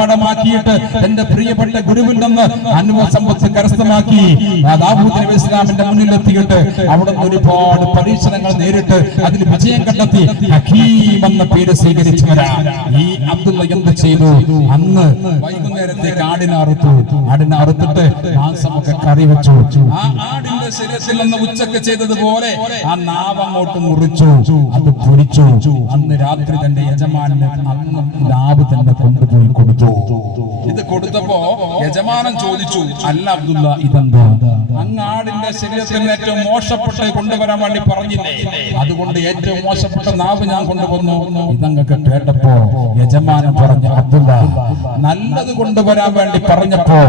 മനഃപ്പാഠമാക്കിയിട്ട് തന്റെ പ്രിയപ്പെട്ട ഗുരുവിൽ നിന്ന് അനുഭവ സമ്പത്ത് കരസ്ഥമാക്കി ദാവൂദ് നബി ഇസ്ലാമിന്റെ മുന്നിലെത്തിയിട്ട് അവിടെ നിന്ന് ഒരുപാട് പരീക്ഷണങ്ങൾ നേരിട്ട് അതിൽ വിജയം കണ്ടെത്തി ഹക്കീം എന്ന പേര് സ്വീകരിച്ചവരാണ്. ഈ അബ്ദുള്ള എന്ത് ചെയ്തു? അന്ന് വൈകുന്നേരത്തേക്ക് ആടിനെ അറുത്തിട്ട് മാംസമൊക്കെ കറി വെച്ചു. ആ ആടിന്റെ ശരീരത്തിൽ നിന്ന് ഉച്ചക്ക് ചെയ്തതുപോലെ ആ നാവ് അങ്ങോട്ട് മുറിച്ചു, അത് പൊരിച്ചു. അന്ന് രാത്രി തന്റെ യജമാനന് അന്ന് നാവ് തന്നെ കൊണ്ടുപോയി കൊടുത്തു. ഇത് കൊടുത്തപ്പോ യജമാനൻ ചോദിച്ചു, അല്ല അബ്ദുള്ള, ഇതെന്താ? അങ്ങ് ആടിന്റെ ശരീരത്തിൽ ഏറ്റവും മോശപ്പെട്ട കൊണ്ടുവരാൻ വേണ്ടി പറഞ്ഞില്ലേ, അതുകൊണ്ട് ഏറ്റവും മോശപ്പെട്ട നാവ് ഞാൻ കൊണ്ടുവന്നു. ഇതങ്ങൊക്കെ കേട്ടപ്പോ യജമാനൻ പറഞ്ഞു, അബ്ദുള്ള, നല്ലത് കൊണ്ടുവരാൻ വേണ്ടി പറഞ്ഞപ്പോ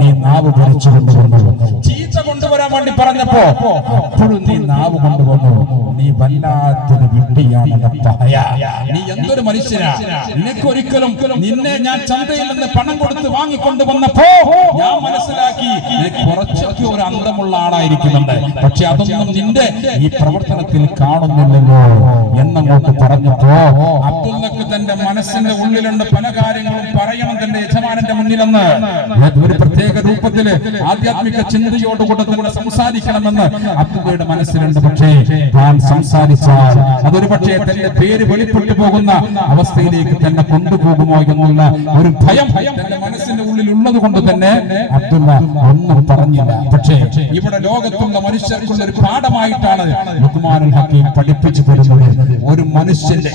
നീ നാവ് പൊരിച്ചു കൊണ്ടുവന്നു, ചീത്ത കൊണ്ടുവരാൻ വേണ്ടി പറഞ്ഞപ്പോ അപ്പോഴും നീ നാവ് കൊണ്ടുവന്നു. നീ വല്ലാത്തൊരു വിഡ്ഢിയാണെന്ന് പറയാ. നീ എന്തൊരു മനുഷ്യനാ? നിനക്കൊരിക്കലും നിന്നെ ഞാൻ ചന്തയിൽ നിന്ന് പണം കൊടുത്ത് വാങ്ങിക്കൊണ്ടുവന്നപ്പോ ഞാൻ മനസ്സിലാക്കി കുറച്ചൊക്കെ ഒരു അന്തമുള്ള ആളായിരിക്കുന്നുണ്ട്, പക്ഷെ അതൊന്നും നിന്റെ ഈ പ്രവർത്തനത്തിൽ കാണുന്നില്ലല്ലോ എന്നങ്ങോട്ട് പറഞ്ഞപ്പോ അബ്ദുള്ളക്ക് തന്റെ മനസ്സിന്റെ ഉള്ളിലുണ്ട് പല കാര്യങ്ങളും പറയണം തന്റെ യജമാനന്റെ മുന്നിലെന്ന്. ഒരു പ്രത്യേക രൂപത്തില് ആധ്യാത്മിക ചിന്തയോടുകൂടെ കൂടെ സംസാരിക്കണമെന്ന് അബ്ദുള്ളയുടെ മനസ്സിലുണ്ട്. പക്ഷേ താൻ സംസാരിച്ചാൽ അതൊരു പക്ഷേ തന്റെ പേര് വെളിപ്പെട്ടു പോകുന്ന അവസ്ഥയിലേക്ക് തന്നെ കൊണ്ടുപോകുമോ എന്നുള്ള ഒരു ഭയം തന്റെ മനസ്സിന്റെ ഉള്ളിൽ ഉള്ളത് കൊണ്ട് തന്നെ അബ്ദുള്ള ഒന്നും പറഞ്ഞില്ല. പക്ഷേ ഇവിടെ ലോകത്തുള്ള മനുഷ്യർക്കുള്ള ഒരു പാഠമായിട്ടാണ് ലുഖ്മാനുൽ ഹക്കീം പഠിപ്പിച്ചു തരുന്നത്. ഒരു മനുഷ്യന്റെ,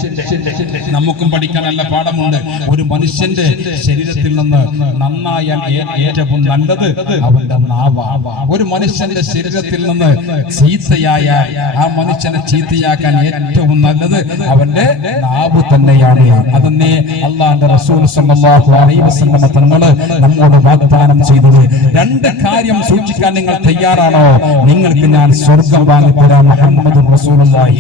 നമുക്കും പഠിക്കാൻ നല്ല പാഠമുണ്ട്. ഒരു മനുഷ്യന്റെ ശരീരത്തിൽ നിന്ന് നന്നായാൽ ഏറ്റവും നല്ലത് അവന്റെ നാവാണ്. ഒരു മനുഷ്യന്റെ ശരീരത്തിൽ നിന്ന് ചീത്തയായാൽ ആ മനുഷ്യനെ ചീത്തയാക്കാൻ ഏറ്റവും നല്ലത് അവന്റെ നാവ് തന്നെയാണ്. അതന്നെ അല്ലാഹുവിന്റെ റസൂൽ സല്ലല്ലാഹു അലൈഹി വസല്ലം തങ്ങൾ നമ്മോട് വാഗ്ദാനം ചെയ്തത്. രണ്ട് കാര്യം സൂക്ഷിക്കാൻ നിങ്ങൾ തയ്യാറാണോ? നിങ്ങൾക്ക് ഞാൻ സ്വർഗ്ഗം വാങ്ങിത്തരാം മുഹമ്മദ് റസൂലുള്ളാഹി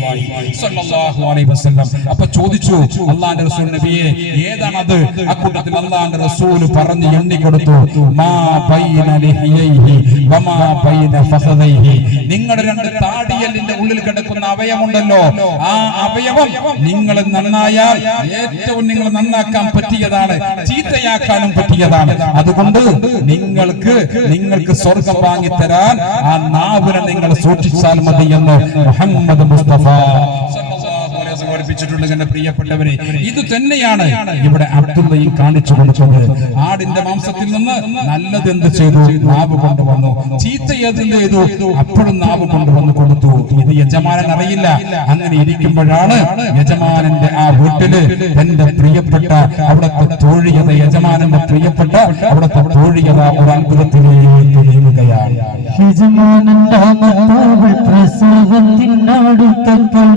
സല്ലല്ലാഹു അലൈഹി വസല്ലം. അപ്പൊ ചോദിച്ചു അല്ലാഹുവിന്റെ റസൂൽ നബിയെ, ഏതാണത്? അക്കൂട്ടത്തിൽ അല്ലാഹുവിന്റെ റസൂൽ പറഞ്ഞു എണ്ണിക്കൊടുത്തു, മാ ബൈന ലിഹിയൈഹി വമാ ബൈന ഫഖദൈഹി. നിങ്ങളുടെ രണ്ട് താടിയലിന്റെ ഉള്ളിൽ കിടക്കുന്ന അവയവമുണ്ടല്ലോ, ആ അവയവം നിങ്ങൾ നന്നായാൽ ഏറ്റവും നിങ്ങൾ നന്നാക്കാൻ പറ്റിയതാണ്, ചീത്തയാക്കാനും പറ്റിയതാണ്. അതുകൊണ്ട് നിങ്ങൾക്ക് സ്വർഗം വാങ്ങിത്തരാൻ ആ നാവിനെ നിങ്ങൾ സൂക്ഷിച്ചാൽ മതി എന്ന് മുഹമ്മദ് മുസ്തഫ പഠിപ്പിച്ചിട്ടുണ്ട്. എന്റെ പ്രിയപ്പെട്ടവരെ, ഇത് തന്നെയാണ് ഇവിടെ അബ്ദുള്ളയും കാണിച്ചു കൊടുക്കുന്നത്. ആടിന്റെ മാംസത്തിൽ നിന്ന് നല്ലത് എന്ത് ചെയ്തു? നാവ് കൊണ്ടുവന്നു. ചീത്ത എന്ത് ചെയ്തു? അപ്പോഴും നാവ് കൊണ്ടുവന്നു കൊടുത്തു. ഇത് യജമാനൻ അറിയില്ല. അങ്ങനെ ഇരിക്കുമ്പോഴാണ് യജമാനന്റെ ആ വീട്ടില് തന്റെ പ്രിയപ്പെട്ട അവിടുത്തെ തോഴിയത, യജമാനന്റെ പ്രിയപ്പെട്ട അവിടുത്തെ തോഴിയത ഒരു അത്ഭുതത്തിലേക്ക് നീങ്ങുകയാണ്. പ്രസവത്തിനടുത്തപ്പോൾ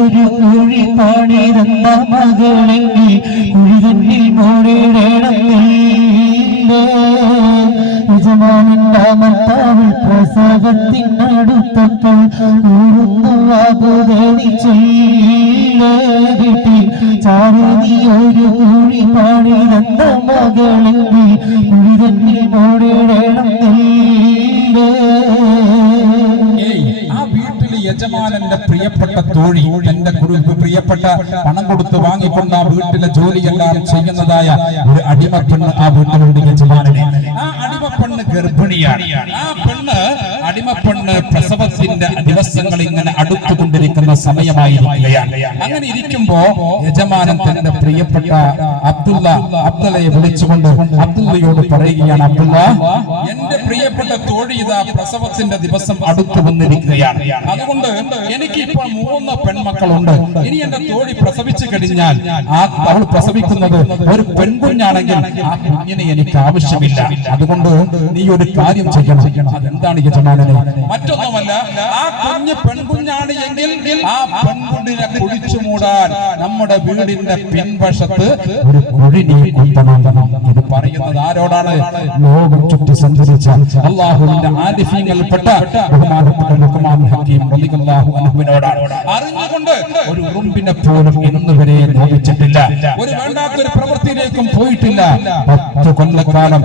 ഒരു കുഴി പണിതന്ന മകളെങ്കിൽ കുഴി തന്നിൽ മോടിടണമെന്നില്ല. യജമാനന്റെ മത്താവിൽ പ്രസവത്തിനടുത്തപ്പോൾ ചാരതി ഒരു കുഴി പണിതന്ന മകളെങ്കിൽ കുഴി തന്നിൽ മോടിടണമെന്നില്ല. യജമാനന്റെ പ്രിയപ്പെട്ട തോഴി, എന്റെ പ്രിയപ്പെട്ട പണം കൊടുത്ത് വാങ്ങിക്കൊണ്ട് ആ വീട്ടിലെ ജോലിയെല്ലാം ചെയ്യുന്നതായ ഒരു അടിമപ്പെണ്ണ് ആ വീട്ടിലുണ്ട്. യജമാനനെ ആ അടിമപ്പെണ്ണ് ഗർഭിണിയാണ്. ആ പെണ്ണ് അടിമപ്പെണ്ണ് പ്രസവത്തിന്റെ ദിവസങ്ങൾ ഇങ്ങനെ അടുത്തുകൊണ്ടിരിക്കുന്ന സമയമായിരിക്കുകയാണ്. അങ്ങനെ ഇരിക്കുമ്പോ യജമാനൻ തന്റെ പ്രിയപ്പെട്ട അബ്ദുള്ളയെ വിളിച്ചുകൊണ്ട് അബ്ദുള്ളയോട് പറയുകയാണ്, അബ്ദുള്ള, എന്റെ പ്രിയപ്പെട്ട തോഴി ഇതാ പ്രസവത്തിന്റെ ദിവസം അടുത്തു വന്നിരിക്കുകയാണ്. അതുകൊണ്ട് എനിക്ക് ഇപ്പോൾ 3 പെൺമക്കളുണ്ട്. ഇനി എന്റെ തോഴി പ്രസവിച്ചു കഴിഞ്ഞാൽ അവൾ പ്രസവിക്കുന്നത് ഒരു പെൺകുഞ്ഞാണെങ്കിൽ ആ കുഞ്ഞിനെ എനിക്ക് ആവശ്യമില്ല. അതുകൊണ്ട് നീ ഒരു കാര്യം ചെയ്യണം. അതെന്താണ് യജമാനനെ? മറ്റൊന്നുമല്ല, ആ കുഞ്ഞ് പെൺകുഞ്ഞാണ് എങ്കിൽ ആ പെൺകുഞ്ഞിനെ കുഴിച്ചു മൂടാൻ നമ്മുടെ വീടിന്റെ പിൻവശത്ത് ഒരു കുഴി നീ കുത്തണം. ഇത് പറയുന്നത് ആരോടാണ്? ലോകം ചുറ്റി സഞ്ചരിച്ച അല്ലാഹുവിന്റെ ആരിഫീങ്ങളിൽപ്പെട്ട ബഹുമാനപ്പെട്ട ലുഖ്മാൻ ഹക്കീം റളിയല്ലാഹു അൻഹുവിനോടാണ്. അറിഞ്ഞുകൊണ്ട് ഒരു ഉറുമ്പിനെ പോലും ഇന്നുവരെ നോവിച്ചിട്ടില്ല, ഒരു വേണ്ടാത്തൊരു പ്രവൃത്തിയിലേക്കും പോയിട്ടില്ല. 10 കൊല്ലക്കാലം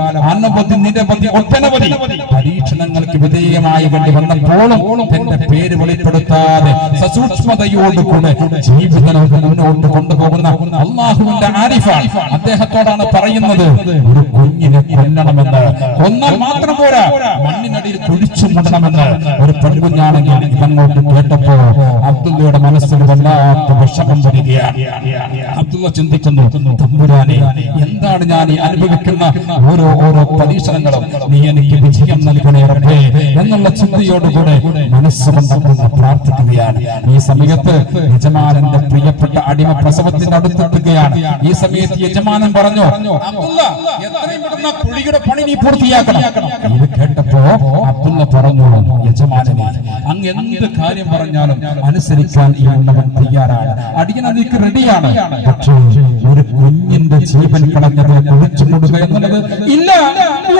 നിരവധി ഒട്ടനവധി പരീക്ഷണങ്ങൾക്ക് വിധേയമായി നായകണ്ടി വന്നപ്പോഴും തന്റെ പേര് വെളിപ്പെടുത്താതെ സസൂക്ഷ്മതയോടുകൂടെ ജീവിതം നമുക്ക് മുന്നോട്ട് കൊണ്ടുപോകുന്ന അള്ളാഹുവിന്റെ ആരിഫാണ്. അദ്ദേഹത്തോടാണ് പറയുന്നത്, ഒരു കുഞ്ഞിനെ കൊല്ലണമെന്ന്, കൊന്നാൽ മാത്രം പോരാ, മണ്ണിനടിയിൽ കുഴിച്ചു മൂടണമെന്ന്. ഒരു പെൺകുഞ്ഞാണെങ്കിൽ ഇതങ്ങോട്ട് കേട്ടപ്പോ അബ്ദുള്ളയുടെ മനസ്സിൽ വല്ലാത്ത വിഷമം വരികയാണ്. അബ്ദുള്ള ചിന്തിക്കുന്നു, തമ്പുരാനെ, എന്താണ് ഞാൻ ഈ അനുഭവിക്കുന്ന ഓരോ പരീക്ഷണങ്ങളും, നീ എനിക്ക് വിജയം നൽകണേ റബ്ബേ എന്നുള്ള ചിന്തയോടുകൂടെ മനസ്സുകൊണ്ടൊന്ന് പ്രാർത്ഥിക്കുകയാണ്. ഈ സമയത്ത് യജമാനന്റെ പ്രിയപ്പെട്ട അടിമ പ്രസവത്തിന്റെ അടുത്തെത്തുകയാണ്. ഈ സമയത്ത് യജമാനൻ പറഞ്ഞു, അബ്ദുള്ള, എത്രയും പെട്ടെന്ന് കുഴിയുടെ പണി നീ പൂർത്തിയാക്കണം. ഇത് കേട്ടപ്പോ അബ്ദുള്ള പറഞ്ഞു, യജമാനനെ, അങ്ങ് എന്ത് കാര്യം പറഞ്ഞാലും അനുസരിക്കാൻ ഈ ഉള്ളവൻ തയ്യാറാണ്, അടിയൻ അതിക്ക് റെഡിയാണ്. പക്ഷേ ഒരു കുഞ്ഞിന്റെ ജീവൻ കളഞ്ഞതിനെ കുഴിച്ചു മൂടുക എന്നുള്ളത് ഇല്ല,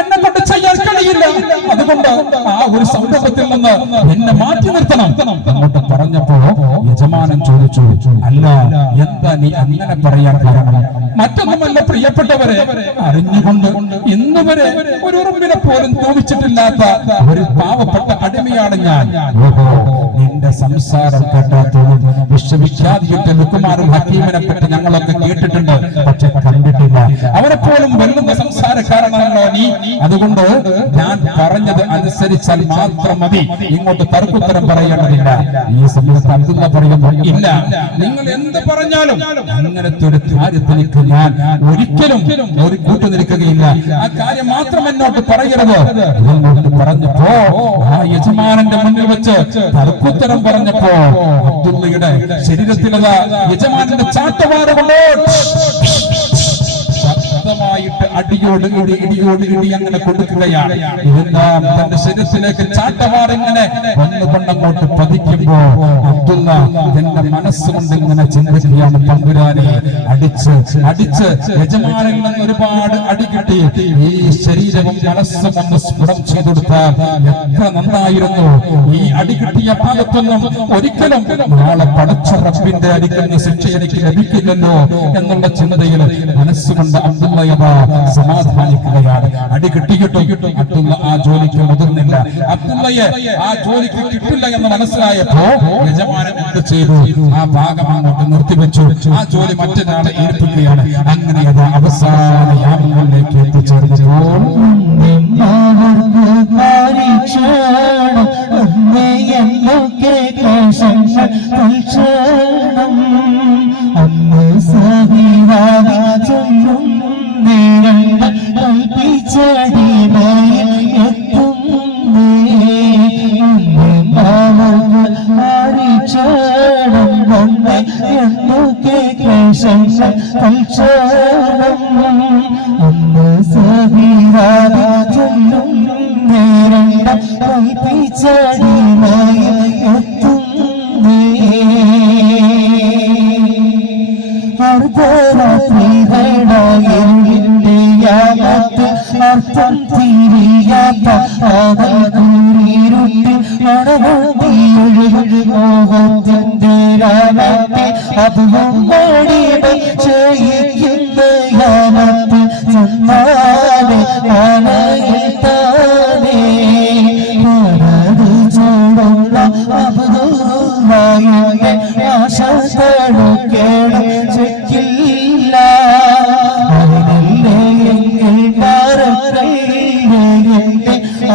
എന്നെ കൊണ്ട് ചെയ്യാൻ കഴിയില്ല. അതുകൊണ്ട് ആ ഒരു സംഭവത്തിൽ നിന്ന് എന്നെ മാറ്റി നിർത്തണം എന്നോട്ട് പറഞ്ഞപ്പോ യജമാനൻ ചോദിച്ചു, അല്ല, എന്താ നീ അങ്ങനെ പറയാൻ കാരണം? മറ്റൊന്നുമല്ല പ്രിയപ്പെട്ടവരെ, അറിഞ്ഞുകൊണ്ട് ഇന്നുവരെ ഒരു ഉറുമ്പിനെ പോലും തോന്നിച്ചിട്ടില്ലാത്ത ഒരു പാവപ്പെട്ട അടിമയാണ് ഞാൻ. ഓഹോ, നിന്റെ സംസാരം കേട്ടാത്തോളം വിശ്വവിഖ്യാതിയുടെ ലുക്കുമാറും ഹക്കീമിനെ പറ്റി ഞങ്ങളൊക്കെ കേട്ടിട്ടുണ്ട്, പക്ഷെ കണ്ടിട്ടില്ല. അവരെ പോലും വെല്ലുന്ന സംസാരക്കാരനാണോ നീ? അതുകൊണ്ട് ഞാൻ പറഞ്ഞത് അനുസരിച്ചാൽ മാത്രം മതി, ഇങ്ങോട്ട് തർക്കുത്തരം പറയേണ്ടതില്ല. ഈ സമയത്ത് അബ്ദുള്ള പറയുന്നു, ഇല്ല, നിങ്ങൾ എന്ത് പറഞ്ഞാലും അങ്ങനത്തെ ഒരു കാര്യത്തിലേക്ക് ഞാൻ ഒരിക്കലും ഒരു കൂട്ടുനിൽക്കുകയില്ല. ആ കാര്യം മാത്രം എന്നോട്ട് പറയരുത് എന്നോട്ട് പറഞ്ഞപ്പോ, ആ യജമാനന്റെ മുന്നിൽ വെച്ച് തർക്കുത്തരം പറഞ്ഞപ്പോ അബ്ദുള്ളയുടെ ശരീരത്തിലത് യജമാനന്റെ ചാട്ടവാറ് കൊണ്ട് ശക്തമായിട്ട് അടിയോട് ഇടി അങ്ങനെ കൊടുക്കുകയാണ്. ഇതെല്ലാം തന്റെ ശരീരത്തിലേക്ക് ചാട്ടവാർ ഇങ്ങനെ കൊണ്ടങ്ങോട്ട് പതിക്കുമ്പോ അബ്ദുള്ള തന്റെ മനസ്സുകൊണ്ട് ഇങ്ങനെ ചിന്തിക്കുകയാണ്, തമ്പുരാനെ, അടിച്ച് യജമാനിൽ നിന്ന് ഒരുപാട് അടി കിട്ടി ഈ ശരീരവും മനസ്സും ഒന്ന് സ്ഫുടം ചെയ്തെടുത്താൽ എത്ര നന്നായിരുന്നു. ഈ അടി കിട്ടിയ ഭാഗത്തൊന്നും ഒരിക്കലും നാളെ പടച്ച റബ്ബിന്റെ അടിക്കുന്ന ശിക്ഷ എനിക്ക് ലഭിക്കില്ലല്ലോ എന്നുള്ള ചിന്തയിൽ മനസ്സുകൊണ്ട് അബ്ദുള്ളയതാ സമാധാനിക്കുകയാണ്. അടി കിട്ടിയിട്ടും അബ്ദുള്ള ആ ജോലിക്ക് മുതിർന്നില്ല. അബ്ദുള്ളയെ ആ ജോലിക്ക് കിട്ടില്ല എന്ന് മനസ്സിലായപ്പോ യജമാനൻ എന്ത് ചെയ്തു? ആ ഭാഗം അങ്ങോട്ട് നിർത്തിവെച്ചു. ആ ജോലി മറ്റൊരാളെ ഏൽപ്പിക്കുകയാണ്. അങ്ങനെ അത് അവസാന യാമങ്ങളിലേക്ക് എത്തിച്ചേർന്നപ്പോൾ അർത്ഥം തീരിയാത്ത മോഹത്തിന്റെ അതും ചെയ്യിക്കുന്ന യാമത്ത് ചെന്നാലെ ആനയിത്താനേ ചൂടുള്ള അബ്ദുള്ളയുടെ ആശ തടുക്കേണം ചെക്കില്ല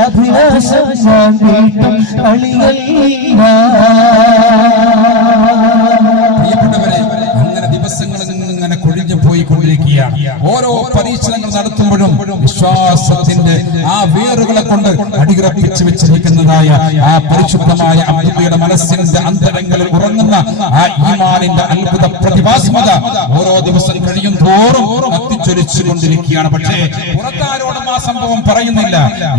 അഭിലാഷം വീട്ടും കളിയല്ല. അങ്ങനെ ദിവസങ്ങളിൽ ഇങ്ങനെ കൊഴിഞ്ഞു പോയിക്കൊണ്ടിരിക്കുകയാണ്. ഓരോ പരീക്ഷണങ്ങൾ നടത്തുമ്പോഴും വിശ്വാസത്തിന്റെ ആ വേറുകളെ കൊണ്ട് അടിയുറപ്പിച്ചു വെച്ചിരിക്കുന്നതായ ആ പരിശുദ്ധമായ അബ്ദുള്ളയുടെ മനസ്സിന്റെ അന്തരങ്ങളിൽ ഉറങ്ങുന്ന ആ ഈമാനിന്റെ അത്ഭുത പ്രതിഭാസ്മത ഓരോ ദിവസം കഴിയും തോറും കത്തിച്ചൊലിച്ചു കൊണ്ടിരിക്കുകയാണ്. പക്ഷേ പുറത്താരോടും ആ സംഭവം പറയുന്നില്ല.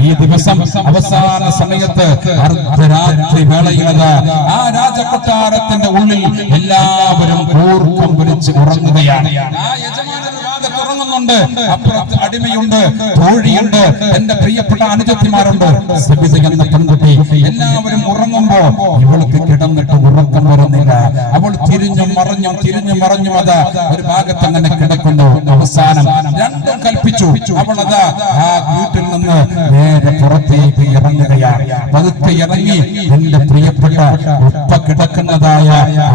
ഈ ദിവസം അവസാന സമയത്ത് അർദ്ധരാത്രി വേളയിലത് ആ രാജകൊട്ടാരത്തിന്റെ ഉള്ളിൽ എല്ലാവരും കൂർക്കം വലിച്ച് ഉറങ്ങുകയാണ്. ആ യജമാനന്റെ ഭാഗത്ത് ഉറങ്ങുന്നുണ്ട്, അപ്പുറത്ത് അടിമയുണ്ട്, തോഴിയുണ്ട്, എന്റെ പ്രിയപ്പെട്ട അനുജത്തിമാരുണ്ട്. സബിത എന്ന പെൺകുട്ടി എല്ലാവരും ഉറങ്ങുമ്പോ ഇവൾക്ക് കിടന്നിട്ട് ഉറക്കം വരുന്നില്ല. അവൾ തിരിഞ്ഞും മറിഞ്ഞും അതാ ഒരു ഭാഗത്ത് അങ്ങനെ കിടക്കുന്നു. അവസാനം രണ്ടും കൽപ്പിച്ചു. അവൾ അതാ ആ വീട്ടിൽ നിന്ന് നേരെ പുറത്തേക്ക് ഇറങ്ങുകയാണ്. പതുക്കെ ഇറങ്ങി എന്റെ പ്രിയപ്പെട്ട ഉപ്പ കിടക്കുന്നതായ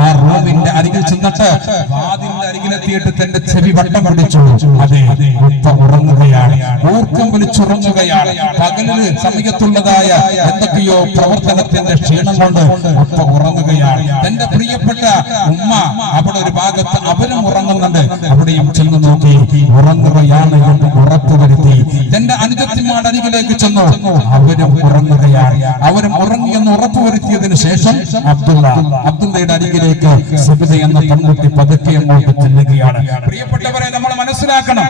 ആ റൂമിന്റെ അരികിൽ ചെന്നിട്ട് വാതിലിന്റെ അരികിലെത്തിയിട്ട് തന്റെ ചെവി വട്ടം പിടിച്ചു. അതെ, ഉപ്പ ഉറങ്ങുകയാണ്, ഊർക്കം വിളിച്ചുറങ്ങുകയാണ്. പകലിന് സമയത്തുള്ളതായ എന്തൊക്കെയോ പ്രവർത്തനത്തിന്റെ ക്ഷീണം കൊണ്ട് ഉപ്പ ഉറങ്ങുകയാണ്. തന്റെ പ്രിയപ്പെട്ട ഉമ്മ അവിടെ ഒരു ഭാഗത്ത് അവരും ഉറങ്ങുന്നുണ്ട്. അവിടെയും ചെന്ന് നോക്കി ഉറങ്ങുകയാണ് എന്ന് ഉറപ്പുവരുത്തി. തന്റെ അനുജത്തിമാരുടെ അരികിലേക്ക് ചെന്നു, അവരും ഉറങ്ങുകയാണ്. അവരും ഉറങ്ങിയെന്ന് ഉറപ്പുവരുത്തിയതിനു ശേഷം അബ്ദുള്ളയുടെ അരികിലേക്ക് സബിത എന്ന പെൺകുട്ടി പതുക്കെ അങ്ങോട്ട് ചെല്ലുകയാണ്. പ്രിയപ്പെട്ടവരെ, നമ്മൾ മനസ്സിലാക്കണം,